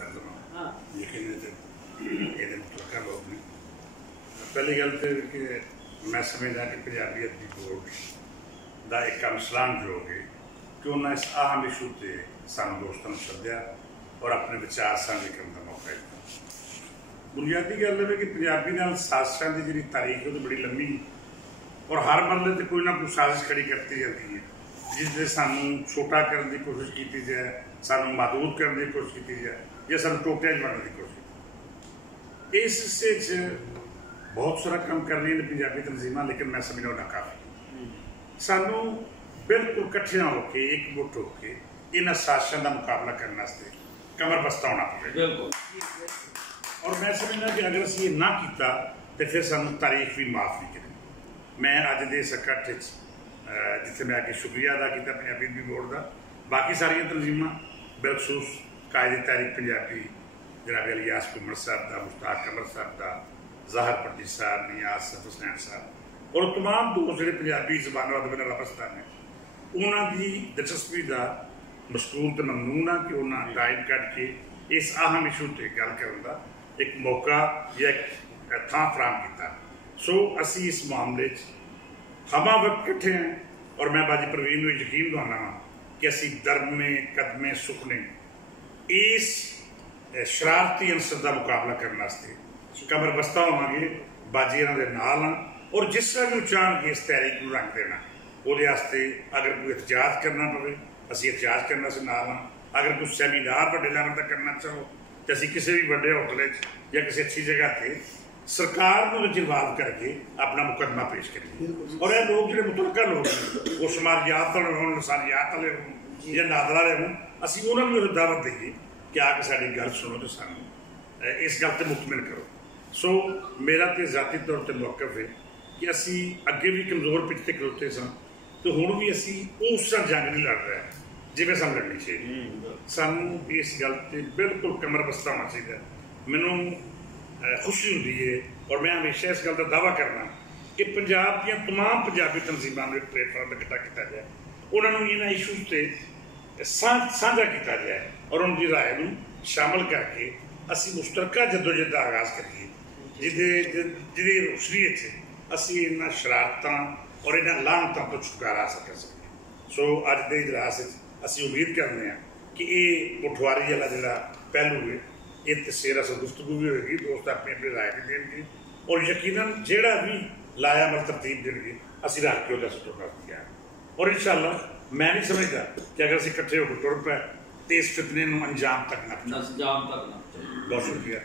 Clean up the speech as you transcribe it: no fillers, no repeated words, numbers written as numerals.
कर देना यकीन ये मुतलका लोग ने। पहली गल तो कि मैं समझदा कि पंजाबी अदबी बोर्ड का एक काम सलामयोग है कि उन्हें इस अहम इशू से सानू दोस्तों सद्या और अपने विचार साझे करने का मौका दिता। बुनियादी गल है कि पंजाबी नाल साजिशां की जी तारीख है तो बड़ी लंबी और हर मरले से कोई ना कोई साजिश खड़ी करती जाती है जिससे सानू छोटा करने की कोशिश की जाए, सानू महदूद करने की कोशिश की जाए या सानू टोटिया बनने की कोशिश। इस हिस्से बहुत सारा काम कर रही है पंजाबी तंजीमां, लेकिन मैं समझना नाकाफी। सानू बिल्कुल कट्ठे होकर एकजुट होकर इन साजिशां का मुकाबला करने कमर बस्ता होना पड़ेगा। और मैं समझना कि अगर असं ये ना किया तो फिर सानू तारीख भी माफ नहीं करेगी। मैं अज के इस इकट्ठ जिथे मैं आके शुक्रिया अदा किया पंजाबी अदबी बोर्ड का, बाकी सारिया तंजीमां बिलखसूस कायदे तारीख पंजाबी जनाब इलियास कुमर साहब का, मुश्ताक कमर साहब का, ज़ाहिर पट्टी साहब, नियाज हुसनैन साहब और तमाम दोस्त जो पंजाबी जबान अदब नाल वाबस्ता ने, उन्होंने दिलचस्पी का मशकूर तो ममनून आ कि उन्होंने टाइम कट के इस अहम इशू पर गल करने का एक मौका या एक थां फराहम किया। सो असी इस मामले हमा वक्त कट्ठे हैं और मैं बाजी परवीन को यकीन दवाना वा कि असी दरमे कदमे सुखने इस शरारती अंसर का मुकाबला करने कमर बस्ता होवांगे, बाजी इन्हां दे नाल हां और जिस तरह भी चाहणगे इस तहरीक नूं रंग देना उहदे वास्ते अगर कोई एहतजाज करना पवे असी एहतजाज करना से नाल हां। अगर कोई सैमीनार वड्डे लैवल का करना चाहो तो असी किसी भी वड्डे होटल या किसी अच्छी जगह पर सरकार को इन्वॉल्व करके अपना मुकदमा पेश करिए। और यह लोग जो मुतलका लोग वो शुमारियात वाले हों, लसानियात वाले हों या नादर वाले हों, असी उन्होंने भी दावत देइए कि आके साडी गल सुनो तो सानू इस गल से मुतमिन करो। सो मेरा तो जाती तौर पर मौकफ है कि असी अगे भी कमजोर पिछले खलोते सन तो हुण भी असी उस तरह जंग नहीं लड़ रहे जिवें सानू लड़नी चाहिए। सानू इस गल से बिल्कुल कमर बस्ता होना चाहिए। मैनू खुशी होती है और मैं हमेशा इस गल का दावा करना कि पंजाब दी तमाम पंजाबी तंजीमां नूं एक प्लेटफॉर्म पर इकट्ठा किया जाए, उन्होंने इन्हां इशूज़ से साझा किया जाए और उनकी राय नूं शामिल करके असी मुश्तरका जदोजहद का आगाज़ करिए जिहदी रोशनी असी इन्हां शरारतां और इन्हां लानतां तो छुटकारा हासिल कर सकें। सो अज के इजलास असी उम्मीद करते हैं कि ये मुठवारी वाला जिहड़ा पहलू है ये तसेर असल गुफ्तगू भी होगी, दोस्त अपनी अपनी राय भी देंगे और यकीनन जेड़ा भी लाया अमल तरतीब देंगे असी रख के उसका टुरना दिया। और इंशाअल्लाह मैं नहीं समझता कि अगर असी इकट्ठे होकर टुर पाए तो इस फितने अंजाम तक ना बहुत शुक्रिया।